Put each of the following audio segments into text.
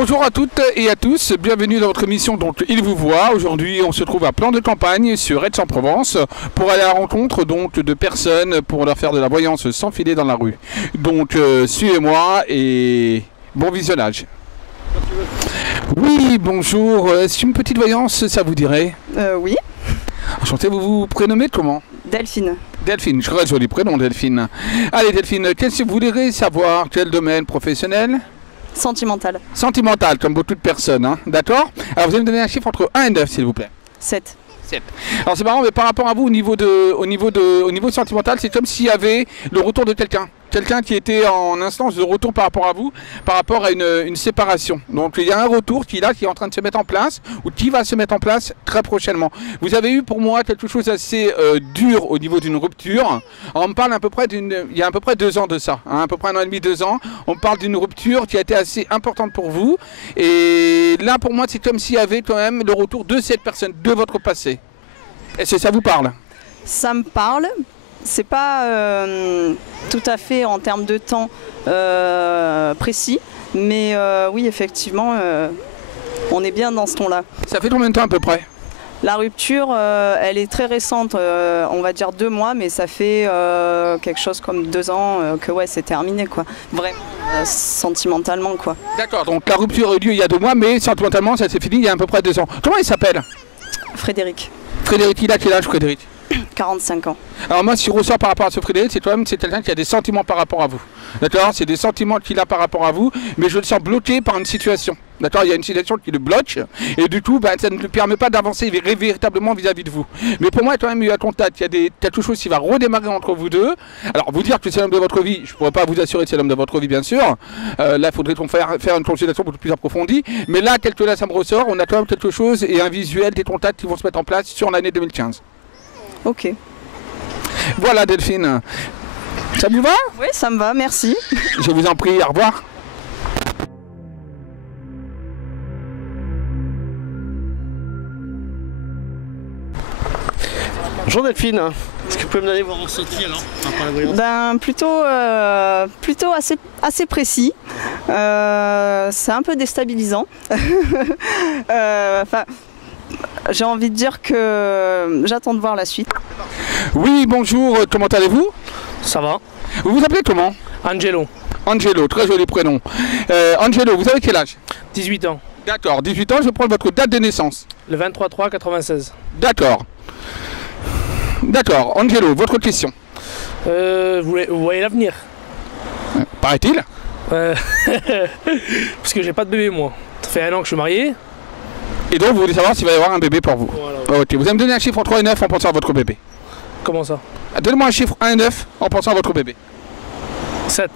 Bonjour à toutes et à tous, bienvenue dans votre émission donc Il vous voit. Aujourd'hui on se trouve à Plan de Campagne sur Aix-en-Provence pour aller à la rencontre donc de personnes pour leur faire de la voyance sans filet dans la rue. Donc suivez-moi et bon visionnage. Oui, bonjour, est-ce qu'une petite voyance ça vous dirait? Oui. Enchanté, vous vous prénommez comment? Delphine. Delphine, très joli prénom Delphine. Allez Delphine, qu'est-ce que vous voudriez savoir? Quel domaine professionnel? Sentimentale. Sentimental, comme beaucoup de personnes, hein. D'accord? Alors vous allez me donner un chiffre entre 1 et 9 s'il vous plaît. 7. 7. Alors c'est marrant, mais par rapport à vous, au niveau sentimental, c'est comme s'il y avait le retour de quelqu'un. Quelqu'un qui était en instance de retour par rapport à vous, par rapport à une séparation. Donc il y a un retour qui est là, qui est en train de se mettre en place, ou qui va se mettre en place très prochainement. Vous avez eu pour moi quelque chose d'assez dur au niveau d'une rupture. Alors, on me parle à peu près il y a à peu près 2 ans de ça, hein, à peu près 1 an et demi, 2 ans. On me parle d'une rupture qui a été assez importante pour vous. Et là pour moi c'est comme s'il y avait quand même le retour de cette personne, de votre passé. Est-ce que ça vous parle? Ça me parle. C'est pas tout à fait en termes de temps précis, mais oui, effectivement, on est bien dans ce ton-là. Ça fait combien de temps à peu près? La rupture, elle est très récente, on va dire 2 mois, mais ça fait quelque chose comme 2 ans que ouais, c'est terminé, quoi. Vraiment, sentimentalement, quoi. D'accord, donc la rupture a eu lieu il y a 2 mois, mais sentimentalement, ça s'est fini il y a à peu près 2 ans. Comment il s'appelle? Frédéric. Frédéric, il a quel âge Frédéric? 45 ans. Alors moi, ce qui ressort par rapport à ce Frédéric, c'est quand même quelqu'un qui a des sentiments par rapport à vous. D'accord? C'est des sentiments qu'il a par rapport à vous, mais je le sens bloqué par une situation. D'accord? Il y a une situation qui le bloque, et du coup, ça ne lui permet pas d'avancer véritablement vis-à- -vis de vous. Mais pour moi, il y a quand même eu un contact, il y a quelque chose qui va redémarrer entre vous deux. Alors, vous dire que c'est l'homme de votre vie, je ne pourrais pas vous assurer que c'est l'homme de votre vie, bien sûr. Là, il faudrait qu'on faire une consultation beaucoup plus approfondie. Mais là, tel que là, ça me ressort, on a quand même quelque chose et un visuel des contacts qui vont se mettre en place sur l'année 2015. Ok. Voilà Delphine. Ça vous va? Oui, ça me va, merci. Je vous en prie, au revoir. Bonjour Delphine, est-ce que vous pouvez me donner vos ressentis alors par rapport à la voyance? Ben, plutôt assez précis. C'est un peu déstabilisant. Enfin, j'ai envie de dire que j'attends de voir la suite. Oui, bonjour, comment allez-vous? Ça va. Vous vous appelez comment? Angelo. Angelo, très joli prénom. Angelo, vous avez quel âge? 18 ans. D'accord, 18 ans, je vais prendre votre date de naissance. Le 23/3/96. D'accord. D'accord, Angelo, votre question. Vous voyez l'avenir? Paraît-il? Parce que j'ai pas de bébé moi. Ça fait 1 an que je suis marié. Et donc vous voulez savoir s'il va y avoir un bébé pour vous? Voilà. Ok, vous allez me donner un chiffre entre 1 et 9 en pensant à votre bébé. Comment ça? Donnez-moi un chiffre 1 et 9 en pensant à votre bébé. 7.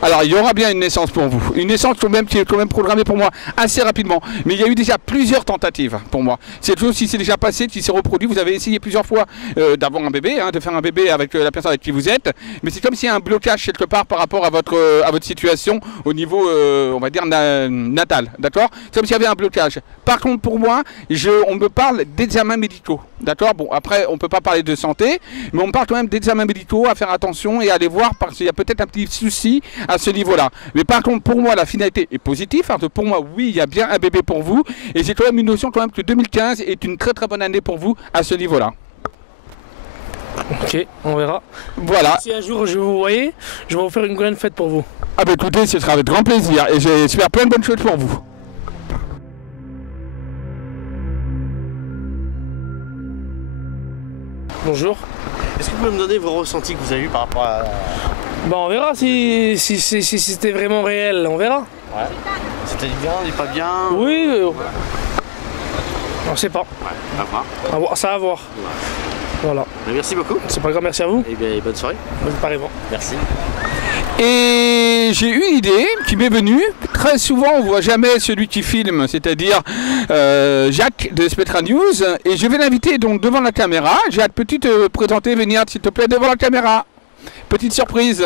Alors il y aura bien une naissance pour vous, une naissance qui est quand même programmée pour moi assez rapidement, mais il y a eu déjà plusieurs tentatives pour moi. C'est chose qui s'est déjà passé, qui s'est reproduit, vous avez essayé plusieurs fois d'avoir un bébé, hein, de faire un bébé avec la personne avec qui vous êtes, mais c'est comme s'il y a un blocage quelque part par rapport à votre situation au niveau, on va dire, natal, d'accord? C'est comme s'il y avait un blocage. Par contre pour moi, on me parle d'examens médicaux, d'accord? Bon après on ne peut pas parler de santé, mais on me parle quand même d'examens médicaux, à faire attention et à aller voir parce qu'il y a peut-être un petit souci à ce niveau-là. Mais par contre, pour moi, la finalité est positive. Hein, pour moi, oui, il y a bien un bébé pour vous. Et j'ai quand même une notion quand même que 2015 est une très très bonne année pour vous à ce niveau-là. Ok, on verra. Voilà. Si un jour je vous voyais, je vais vous faire une grande fête pour vous. Ah bah écoutez, ce sera avec grand plaisir. Et j'espère plein de bonnes choses pour vous. Bonjour. Est-ce que vous pouvez me donner vos ressentis que vous avez eu par rapport à... Bon, on verra si c'était vraiment réel, on verra. Ouais. C'était bien, n'est pas bien? Oui, on sait pas. Ouais, à voir. Ça va voir. Voilà. Merci beaucoup. C'est pas grave, merci à vous. Et bien, bonne soirée. Pareillement. Merci. Et j'ai une idée qui m'est venue. Très souvent, on ne voit jamais celui qui filme, c'est-à-dire Jacques de Spectra News. Et je vais l'inviter donc devant la caméra. Jacques, peux-tu te présenter, venir s'il te plaît devant la caméra? Petite surprise.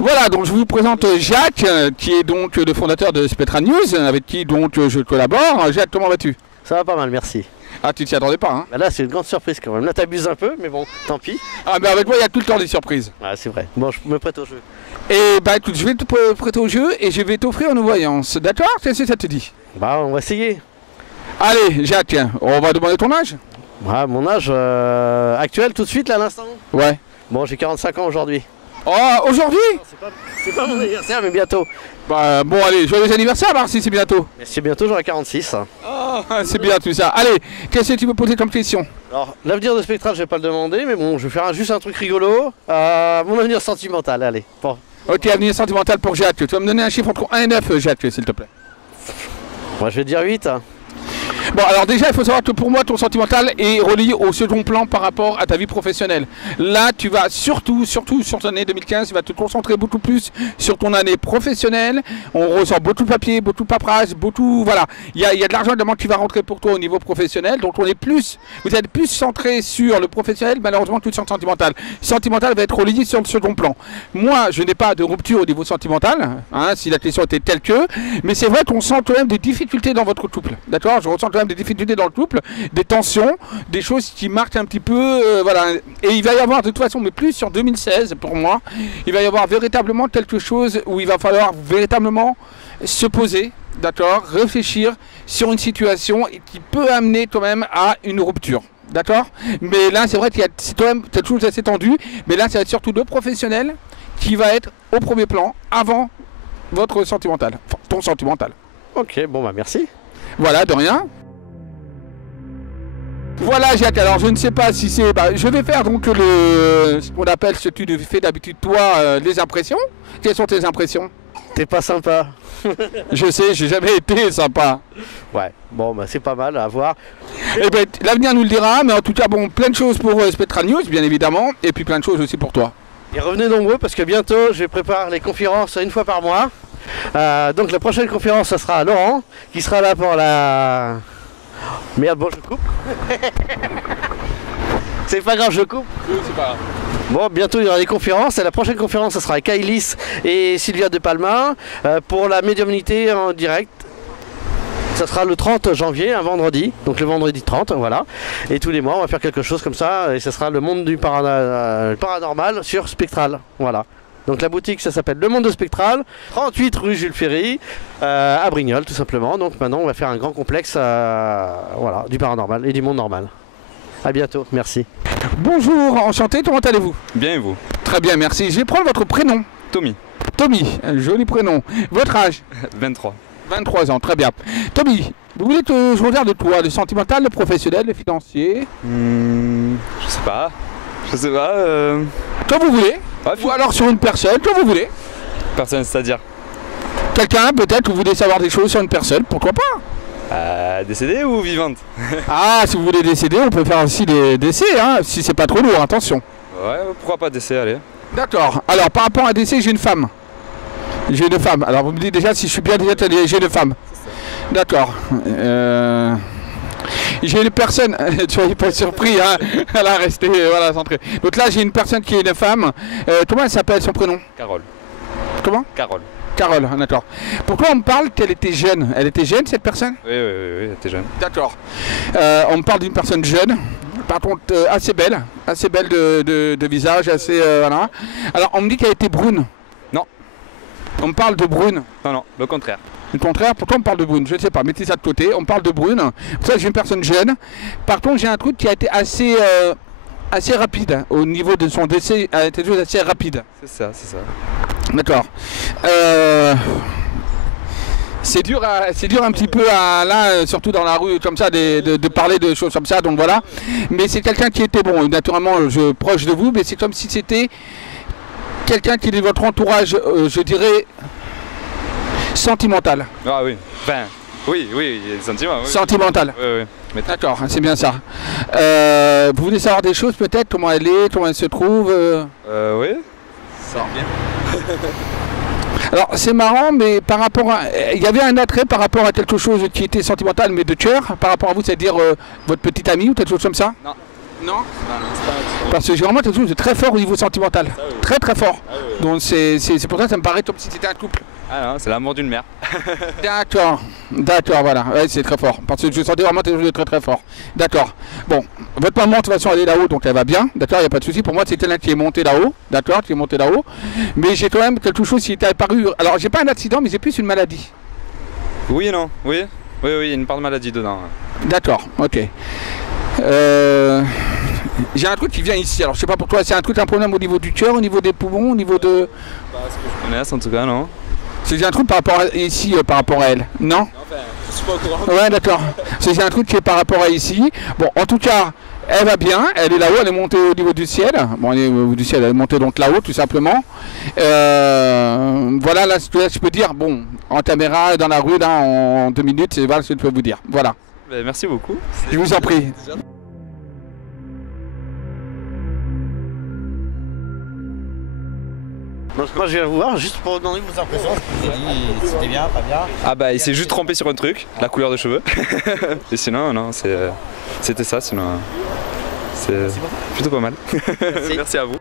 Voilà, donc je vous présente Jacques, qui est donc le fondateur de Spectra News, avec qui donc je collabore. Jacques, comment vas-tu? Ça va pas mal, merci. Ah, tu t'y attendais pas, hein? Bah là, c'est une grande surprise quand même. Là, t'abuses un peu, mais bon, tant pis. Ah, mais avec moi, il y a tout le temps des surprises. Ah, c'est vrai. Bon, je me prête au jeu. Et bah écoute, je vais te prêter au jeu et je vais t'offrir une voyance. D'accord? Qu'est-ce que ça te dit? Bah, on va essayer. Allez, Jacques, tiens, on va demander ton âge? Ouais, mon âge actuel, tout de suite, là, à l'instant. Ouais. Bon, j'ai 45 ans aujourd'hui. Oh, aujourd'hui? C'est pas mon anniversaire, mais bientôt. Bah bon, allez, joyeux anniversaire, Marc, si c'est bientôt. Mais c'est bientôt, j'aurai 46. Oh, c'est bien tout ça. Allez, qu'est-ce que tu veux poser comme question? Alors, l'avenir de Spectral, je vais pas le demander, mais bon, je vais faire juste un truc rigolo. Mon avenir sentimental, allez. Bon. Ok, avenir sentimental pour Jacques. Tu vas me donner un chiffre entre 1 et 9, Jacques, s'il te plaît. Moi, je vais dire 8. Bon, alors déjà, il faut savoir que pour moi, ton sentimental est relié au second plan par rapport à ta vie professionnelle. Là, tu vas surtout sur ton année 2015, tu vas te concentrer beaucoup plus sur ton année professionnelle. On ressent beaucoup de papier, beaucoup de paperasse, beaucoup, voilà. Il y a de l'argent évidemment qui va rentrer pour toi au niveau professionnel. Donc, vous êtes plus centré sur le professionnel, malheureusement, que sur le sentimental. Sentimental va être relié sur le second plan. Moi, je n'ai pas de rupture au niveau sentimental, hein, si la question était telle que, mais c'est vrai qu'on sent quand même des difficultés dans votre couple. D'accord? Je ressens quand même des difficultés dans le couple, des tensions, des choses qui marquent un petit peu, voilà. Et il va y avoir de toute façon, mais plus sur 2016 pour moi, il va y avoir véritablement quelque chose où il va falloir véritablement se poser, d'accord, réfléchir sur une situation qui peut amener quand même à une rupture. D'accord? Mais là, c'est vrai qu'il y a quand même quelque chose assez tendu, mais là, ça va être surtout le professionnel qui va être au premier plan avant votre sentimental, enfin, ton sentimental. Ok, bon bah merci. Voilà, de rien. Voilà Jacques, alors je ne sais pas si c'est... je vais faire donc ce qu'on appelle, ce que tu fais d'habitude toi, les impressions. Quelles sont tes impressions? T'es pas sympa. Je sais, j'ai jamais été sympa. Ouais, bon bah c'est pas mal à voir. Eh ben, l'avenir nous le dira, mais en tout cas, bon, plein de choses pour Spectral News, bien évidemment, et puis plein de choses aussi pour toi. Et revenez nombreux parce que bientôt je vais préparer les conférences une fois par mois. Donc la prochaine conférence, ça sera Laurent, qui sera là pour la... Merde, bon, je coupe. C'est pas grave, je coupe. Oui, c'est pas grave. Bon, bientôt il y aura des conférences. Et la prochaine conférence, ça sera avec Kailis et Sylvia de Palma pour la médiumnité en direct. Ça sera le 30 janvier, un vendredi, donc le vendredi 30, voilà. Et tous les mois, on va faire quelque chose comme ça, et ça sera le monde du paranormal sur Spectral, voilà. Donc la boutique, ça s'appelle Le Monde de Spectral, 38 rue Jules Ferry, à Brignoles, tout simplement. Donc maintenant, on va faire un grand complexe voilà, du paranormal et du monde normal. À bientôt, merci. Bonjour, enchanté, comment allez-vous? Bien et vous? Très bien, merci. Je vais prendre votre prénom. Tommy. Tommy, un joli prénom. Votre âge? 23. 23 ans, très bien. Tommy, vous voulez que je regarde de quoi? Le sentimental, le professionnel, le financier? Je sais pas. Comme vous voulez. Ouais, Ou alors sur une personne, comme vous voulez. Personne, c'est-à-dire? Quelqu'un, peut-être, vous voulez savoir des choses sur une personne, pourquoi pas? Décédée ou vivante? Ah, si vous voulez décéder, on peut faire aussi des décès, hein, si c'est pas trop lourd, attention. Ouais, pourquoi pas décès, allez. D'accord. Alors, par rapport à décès, j'ai une femme. J'ai une femme. Alors, vous me dites déjà si je suis bien déjà, j'ai une femme. D'accord. J'ai une personne, tu n'es pas surpris, hein. Elle a resté, voilà, centrée. Donc là, j'ai une personne qui est une femme. Comment elle s'appelle, son prénom? Carole. Comment? Carole. Carole, d'accord. Pourquoi on me parle qu'elle était jeune? Elle était jeune, cette personne? Oui, elle était jeune. D'accord. On me parle d'une personne jeune, par contre assez belle de visage, assez, voilà. Alors, on me dit qu'elle était brune. Non. On me parle de brune. Non, le contraire. Le contraire, pourquoi on me parle de brune? Je ne sais pas, mettez ça de côté. On me parle de brune. Pour ça, j'ai une personne jeune. Par contre, j'ai un truc qui a été assez rapide. Au niveau de son décès, a été assez rapide. C'est ça. D'accord. C'est dur un petit peu là, surtout dans la rue comme ça, de parler de choses comme ça. Donc voilà. Mais c'est quelqu'un qui était bon, naturellement, proche de vous, mais c'est comme si c'était quelqu'un qui est de votre entourage, je dirais, sentimental. Ah oui. Enfin, oui, sentiment. Oui. Sentimental. Oui. D'accord, c'est bien ça. Vous voulez savoir des choses peut-être, comment elle est, comment elle se trouve Oui. Ça va bien. Alors c'est marrant, mais par rapport à... Il y avait un attrait par rapport à quelque chose qui était sentimental, mais de cœur, par rapport à vous, c'est-à-dire votre petite amie ou quelque chose comme ça? Non. Non? Parce que j'ai vraiment quelque chose de très fort au niveau sentimental. Ah, oui. Très fort. Ah, oui. Donc c'est pour ça que ça me paraît comme si c'était un couple. Ah non, c'est l'amour d'une mère. D'accord, d'accord, voilà, ouais, c'est très fort. Parce que je sentais vraiment que très très fort. D'accord. Bon, votre maman de toute façon elle est là-haut, donc elle va bien, d'accord, il n'y a pas de souci. Pour moi c'était là qui est monté là-haut, d'accord, qui est monté là-haut. Mais j'ai quand même quelque chose qui est apparu. Alors j'ai pas un accident, mais j'ai plus une maladie. Oui et non, oui. Oui, oui, il y a une part de maladie dedans. D'accord, ok. J'ai un truc qui vient ici, alors je sais pas pour toi, c'est un problème au niveau du cœur, au niveau des poumons, au niveau de... Pas ce que je connaisse en tout cas, non. C'est un truc par rapport à ici, par rapport à elle, non? Enfin, je suis pas au courant. Ouais, d'accord. C'est un truc qui est par rapport à ici. Bon, en tout cas, elle va bien, elle est là-haut, elle est montée au niveau du ciel. Bon, elle est au niveau du ciel, elle est montée donc là-haut, tout simplement. Voilà, là, je peux dire, bon, en caméra, dans la rue, là, en 2 minutes, c'est voilà ce que je peux vous dire. Voilà. Ben, merci beaucoup. Je vous en prie. Donc moi je viens vous voir juste pour donner vos impressions. C'était bien, pas bien. Ah bah il s'est juste trompé sur un truc, la couleur de cheveux. Et sinon non, c'était ça, sinon c'est plutôt pas mal. Merci à vous.